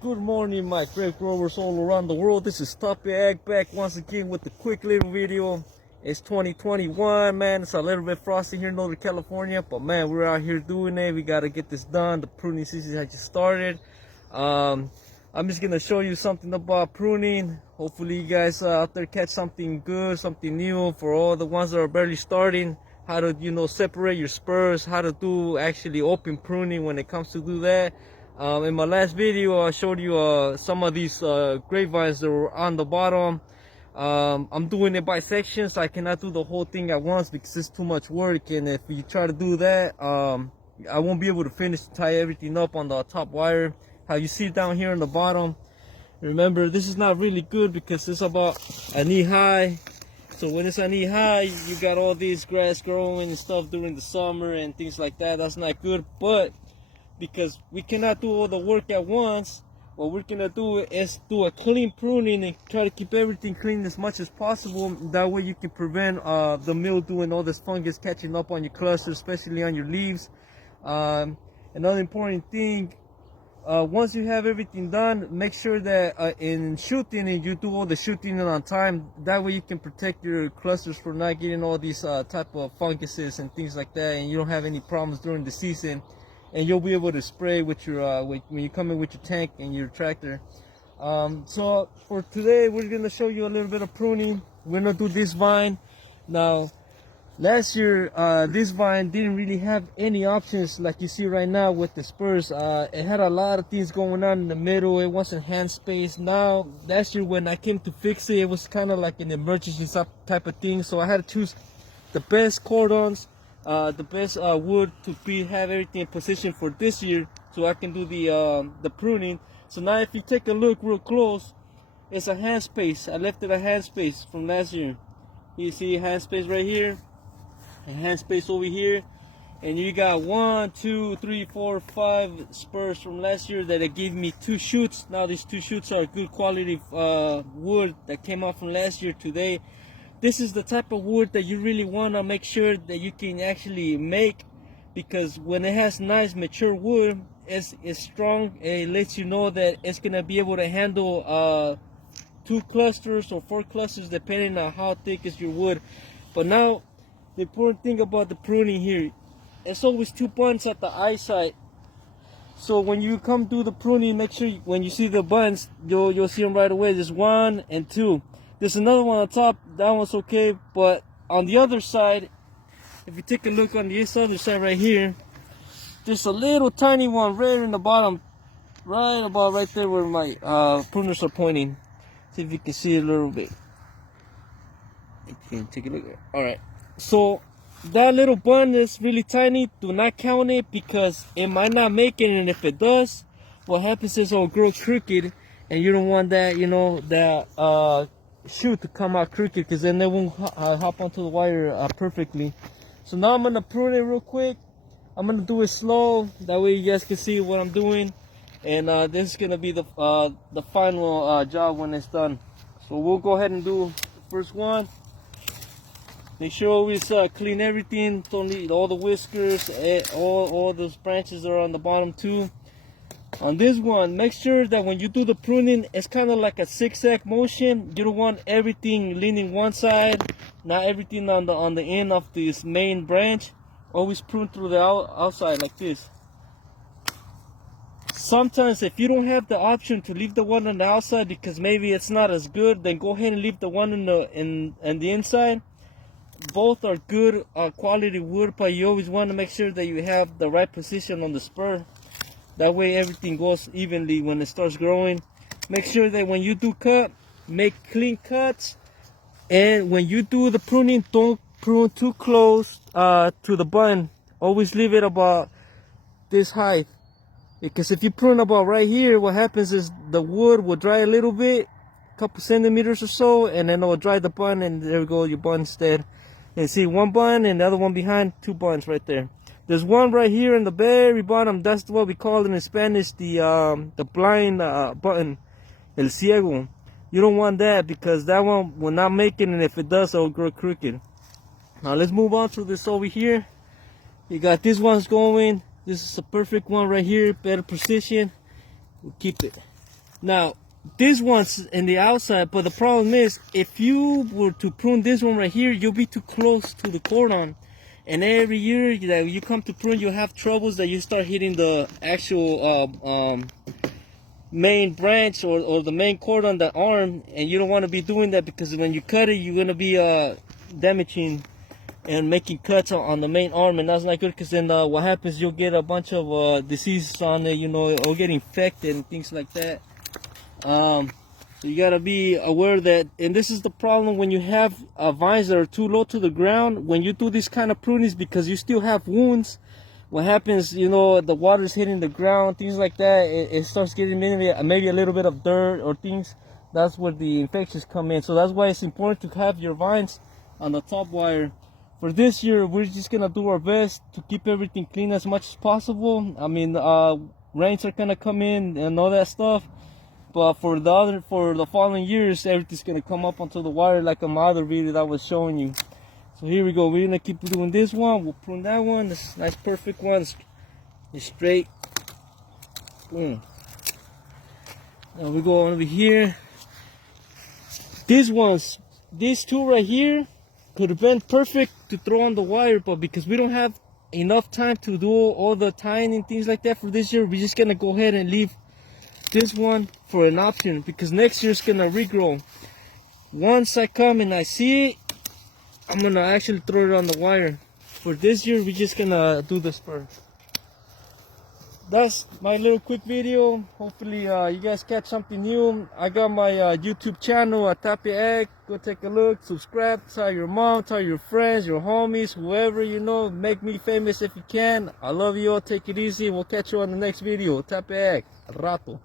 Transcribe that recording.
Good morning, my grape growers all around the world. This is Toppy Ag back once again with a quick little video. It's 2021, man. It's a little bit frosty here in Northern California, but man, we're out here doing it. We got to get this done. The pruning season has just started. I'm just going to show you something about pruning. Hopefully you guys out there catch something good, something new for all the ones that are barely starting. How to, separate your spurs, how to do actually open pruning when it comes to do that. In my last video, I showed you some of these grapevines that were on the bottom. I'm doing it by sections. I cannot do the whole thing at once because it's too much work. And if you try to do that, I won't be able to finish to tie everything up on the top wire. How you see down here on the bottom. Remember, this is not really good because it's about a knee high. So when it's a knee high, you got all this grass growing and stuff during the summer and things like that. That's not good. But because we cannot do all the work at once, what we're gonna do is do a clean pruning and try to keep everything clean as much as possible. That way you can prevent the mildew and all this fungus catching up on your cluster, especially on your leaves. Another important thing, once you have everything done, make sure that in shooting it, you do all the shooting on time. That way you can protect your clusters from not getting all these type of funguses and things like that, and you don't have any problems during the season. And you'll be able to spray with your when you come in with your tank and your tractor. So for today, we're gonna show you a little bit of pruning. We're gonna do this vine. Now, last year, this vine didn't really have any options like you see right now with the spurs. It had a lot of things going on in the middle. It wasn't hand space. Now, last year when I came to fix it, it was kind of like an emergency type of thing. So I had to choose the best cordons, the best wood to have everything in position for this year, so I can do the pruning. So now if you take a look real close, it's a hand space. I left it a hand space from last year. You see a hand space right here, a hand space over here, and you got 1, 2, 3, 4, 5 spurs from last year that it gave me 2 shoots. Now these 2 shoots are good quality wood that came out from last year today. This is the type of wood that you really want to make sure that you can actually make, because when it has nice mature wood, it's strong. It lets you know that it's going to be able to handle 2 clusters or 4 clusters depending on how thick is your wood. But now the important thing about the pruning here, it's always 2 buns at the eye side. So when you come do the pruning, make sure when you see the buns, you'll see them right away. There's 1 and 2. There's another one on top. That one's okay, but on the other side, if you take a look on this other side right here, there's a little tiny one right in the bottom, right about right there where my pruners are pointing. See if you can see it a little bit. You can take a look. All right. So that little bun is really tiny. Do not count it because it might not make it, and if it does, what happens is it'll grow crooked, and you don't want that, that shoot to come out crooked, because then they won't hop onto the wire perfectly. So now I'm gonna prune it real quick. I'm gonna do it slow, that way you guys can see what I'm doing, and this is gonna be the final job when it's done. So we'll go ahead and do the first one. Make sure always clean everything. Don't leave all the whiskers, all those branches that are on the bottom too. On this one, make sure that when you do the pruning, it's kind of like a zigzag motion. You don't want everything leaning one side, not everything on the end of this main branch. Always prune through the outside like this. Sometimes if you don't have the option to leave the one on the outside because maybe it's not as good, then go ahead and leave the one in the inside. Both are good quality wood, but you always want to make sure that you have the right position on the spur. That way everything goes evenly when it starts growing. Make sure that when you do cut, make clean cuts. And when you do the pruning, don't prune too close to the bun. Always leave it about this height. Because if you prune about right here, what happens is the wood will dry a little bit, a couple centimeters or so, and then it will dry the bun, and there we go, your bun's dead. And see, 1 bun and the other one behind, 2 buns right there. There's one right here in the very bottom. That's what we call it in Spanish, the blind button, el ciego. You don't want that because that one will not make it, and if it does, it will grow crooked. Now let's move on to this over here. You got these ones going. This is a perfect one right here, better precision. We'll keep it. Now, this one's in the outside, but the problem is, if you were to prune this one right here, you'll be too close to the cordon. And every year that you come to prune, you have troubles that you start hitting the actual main branch or the main cord on the arm, and you don't want to be doing that, because when you cut it, you're going to be damaging and making cuts on the main arm, and that's not good, because then what happens, you'll get a bunch of diseases on it, you know, or get infected and things like that. So you got to be aware that, and this is the problem when you have vines that are too low to the ground. When you do this kind of prunings, because you still have wounds, what happens, you know, the water's hitting the ground, things like that, it starts getting maybe a little bit of dirt or things. That's where the infections come in. So that's why it's important to have your vines on the top wire. For this year, we're just gonna do our best to keep everything clean as much as possible. I mean, rains are gonna come in and all that stuff, but for the following years, everything's gonna come up onto the wire like on my other video that I was showing you. So here we go. We're gonna keep doing this one. We'll prune that one. This nice, perfect one. It's straight. Boom. Now we go over here. These two right here could have been perfect to throw on the wire, but because we don't have enough time to do all the tying and things like that for this year, we're just gonna go ahead and leave this one for an option, because next year's gonna regrow. Once I come and I see it, I'm gonna actually throw it on the wire. For this year, we're just gonna do this first. That's my little quick video. Hopefully you guys catch something new. I got my YouTube channel, Tapia Egg. Go take a look, subscribe, tell your mom, tell your friends, your homies, whoever you know. Make me famous if you can. I love you all. Take it easy. We'll catch you on the next video. Tapia Egg. Rato.